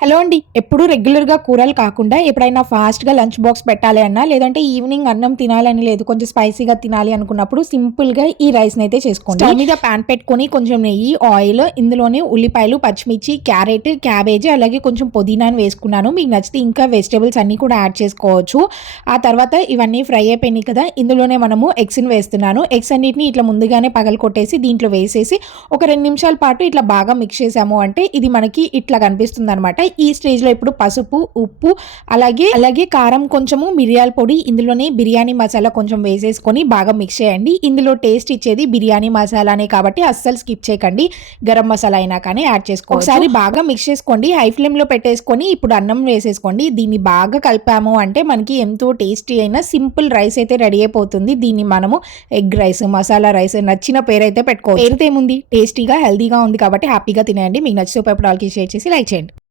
Hello అండి. ఎప్పుడు రెగ్యులర్‌గా కూరలు కాకుండా ఎప్పుడైనా ఫాస్ట్‌గా లంచ్ బాక్స్ పెట్టాలి అన్నా, లేదంటే ఈవినింగ్ అన్నం తినాలని లేదు, కొంచెం స్పైసీగా తినాలి అనుకున్నప్పుడు సింపుల్‌గా ఈ రైస్‌నైతే చేసుకోండి. స్టవ్ మీద పాన్ పెట్టుకొని కొంచెం నెయ్యి, ఆయిల్, ఇందులోనే ఉల్లిపాయలు, పచ్చిమిర్చి, క్యారెట్, క్యాబేజీ అలాగే కొంచెం పుదీనాను వేసుకున్నాను. మీకు నచ్చితే ఇంకా వెజిటబుల్స్ అన్నీ కూడా యాడ్ చేసుకోవచ్చు. ఆ తర్వాత ఇవన్నీ ఫ్రై అయిపోయినాయి కదా! ఇందులోనే మనము ఎగ్స్‌ని వేస్తున్నాను. ఎగ్స్ అన్నిటిని ఇట్లా ముందుగానే పగలకొట్టేసి దీంట్లో వేసేసి ఒక 2 నిమిషాల పాటు ఇట్లా బాగా మిక్స్ చేసాము అంటే ఇది మనకి ఇట్లా కనిపిస్తుందనమాట. ఈ స్టేజ్‌లో ఇప్పుడు పసుపు, ఉప్పు అలాగే కారం కొంచెము, మిరియాల పొడి, ఇందులోనే బిర్యానీ మసాలా కొంచెం వేసేసుకొని బాగా మిక్స్ చేయండి. ఇందులో టేస్ట్ ఇచ్చేది బిర్యానీ మసాలానే కాబట్టి అస్సలు స్కిప్ చేయకండి. గరం మసాలా అయినా కానీ యాడ్ చేసుకోవచ్చు. ఒకసారి బాగా మిక్స్ చేసుకోండి. హై ఫ్లేమ్‌లో పెట్టేసుకొని ఇప్పుడు అన్నం వేసేసుకోండి. దీన్ని బాగా కలిపాము అంటే మనకి ఎంతో టేస్టీ అయిన సింపుల్ రైస్ అయితే రెడీ అయిపోతుంది. దీన్ని మనము ఎగ్ రైస్, మసాలా రైస్ నచ్చిన పేరైతే పెట్టుకోవచ్చు. పేరుతో ఏముంది, టేస్టీగా, హెల్తీగా ఉంది కాబట్టి హ్యాపీగా తినేయండి. మీకు నచ్చితే ఉపయోగపడే వాళ్ళకి షేర్ చేసి లైక్ చేయండి.